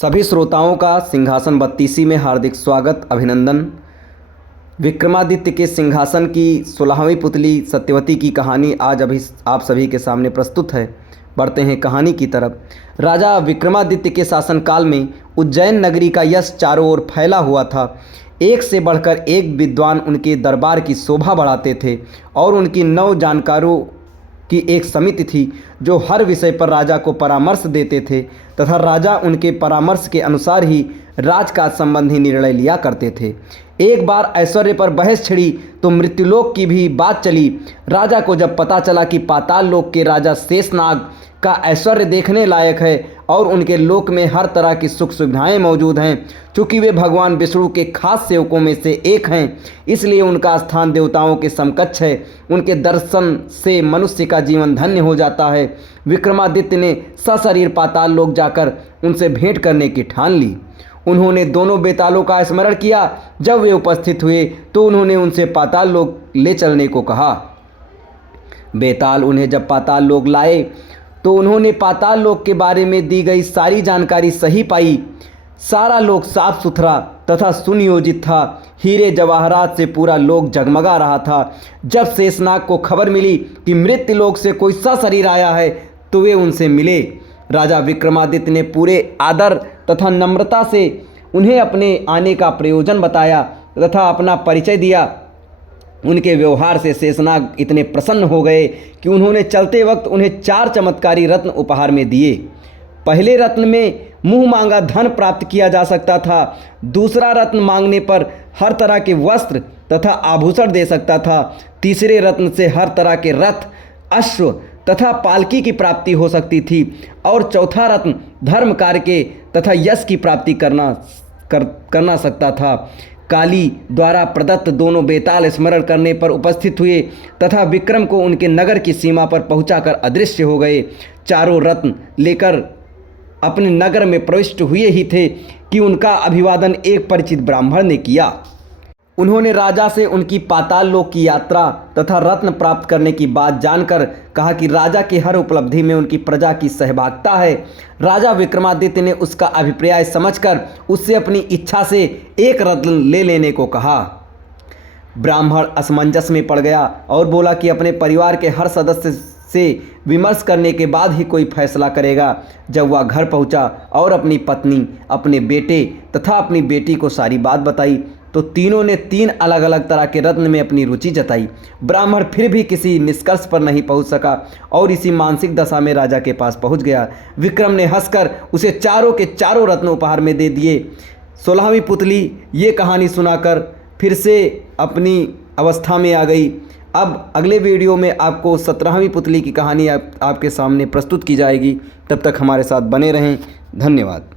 सभी श्रोताओं का सिंहासन 32 में हार्दिक स्वागत अभिनंदन। विक्रमादित्य के सिंहासन की 16वीं पुतली सत्यवती की कहानी आज अभी आप सभी के सामने प्रस्तुत है। बढ़ते हैं कहानी की तरफ। राजा विक्रमादित्य के शासनकाल में उज्जैन नगरी का यश चारों ओर फैला हुआ था। एक से बढ़कर एक विद्वान उनके दरबार की शोभा बढ़ाते थे और उनकी 9 जानकारों की एक समिति थी जो हर विषय पर राजा को परामर्श देते थे तथा राजा उनके परामर्श के अनुसार ही राजकाज संबंधी निर्णय लिया करते थे। एक बार ऐश्वर्य पर बहस छिड़ी तो मृत्युलोक की भी बात चली। राजा को जब पता चला कि पाताल लोक के राजा शेषनाग का ऐश्वर्य देखने लायक है और उनके लोक में हर तरह की सुख सुविधाएं मौजूद हैं, चूँकि वे भगवान विष्णु के खास सेवकों में से एक हैं, इसलिए उनका स्थान देवताओं के समकक्ष है। उनके दर्शन से मनुष्य का जीवन धन्य हो जाता है। विक्रमादित्य ने सशरीर पाताल लोक जाकर उनसे भेंट करने की ठान ली। उन्होंने दोनों बेतालों का स्मरण किया। जब वे उपस्थित हुए तो उन्होंने उनसे पाताल लोक ले चलने को कहा। बेताल उन्हें जब पाताल लोक लाए तो उन्होंने पाताल लोक के बारे में दी गई सारी जानकारी सही पाई। सारा लोक साफ सुथरा तथा सुनियोजित था। हीरे जवाहरात से पूरा लोक जगमगा रहा था। जब शेषनाग को खबर मिली कि मृत्यु लोक से कोई सशरीर आया है तो वे उनसे मिले। राजा विक्रमादित्य ने पूरे आदर तथा नम्रता से उन्हें अपने आने का प्रयोजन बताया तथा अपना परिचय दिया। उनके व्यवहार से शेषनाग इतने प्रसन्न हो गए कि उन्होंने चलते वक्त उन्हें 4 चमत्कारी रत्न उपहार में दिए। पहले रत्न में मुंह मांगा धन प्राप्त किया जा सकता था। दूसरा रत्न मांगने पर हर तरह के वस्त्र तथा आभूषण दे सकता था। तीसरे रत्न से हर तरह के रथ, अश्व तथा पालकी की प्राप्ति हो सकती थी और चौथा रत्न धर्म कार्य के तथा यश की प्राप्ति करना सकता था। काली द्वारा प्रदत्त दोनों बेताल स्मरण करने पर उपस्थित हुए तथा विक्रम को उनके नगर की सीमा पर पहुंचाकर अदृश्य हो गए। चारों रत्न लेकर अपने नगर में प्रविष्ट हुए ही थे कि उनका अभिवादन एक परिचित ब्राह्मण ने किया। उन्होंने राजा से उनकी पाताल लोक की यात्रा तथा रत्न प्राप्त करने की बात जानकर कहा कि राजा की हर उपलब्धि में उनकी प्रजा की सहभागिता है। राजा विक्रमादित्य ने उसका अभिप्राय समझकर उससे अपनी इच्छा से एक रत्न ले लेने को कहा। ब्राह्मण असमंजस में पड़ गया और बोला कि अपने परिवार के हर सदस्य से विमर्श करने के बाद ही कोई फैसला करेगा। जब वह घर पहुंचा और अपनी पत्नी, अपने बेटे तथा अपनी बेटी को सारी बात बताई तो तीनों ने 3 अलग अलग तरह के रत्न में अपनी रुचि जताई। ब्राह्मण फिर भी किसी निष्कर्ष पर नहीं पहुंच सका और इसी मानसिक दशा में राजा के पास पहुंच गया। विक्रम ने हंसकर उसे चारों के चारों रत्न उपहार में दे दिए। 16वीं पुतली ये कहानी सुनाकर फिर से अपनी अवस्था में आ गई। अब अगले वीडियो में आपको 17वीं पुतली की कहानी आपके सामने प्रस्तुत की जाएगी। तब तक हमारे साथ बने रहें। धन्यवाद।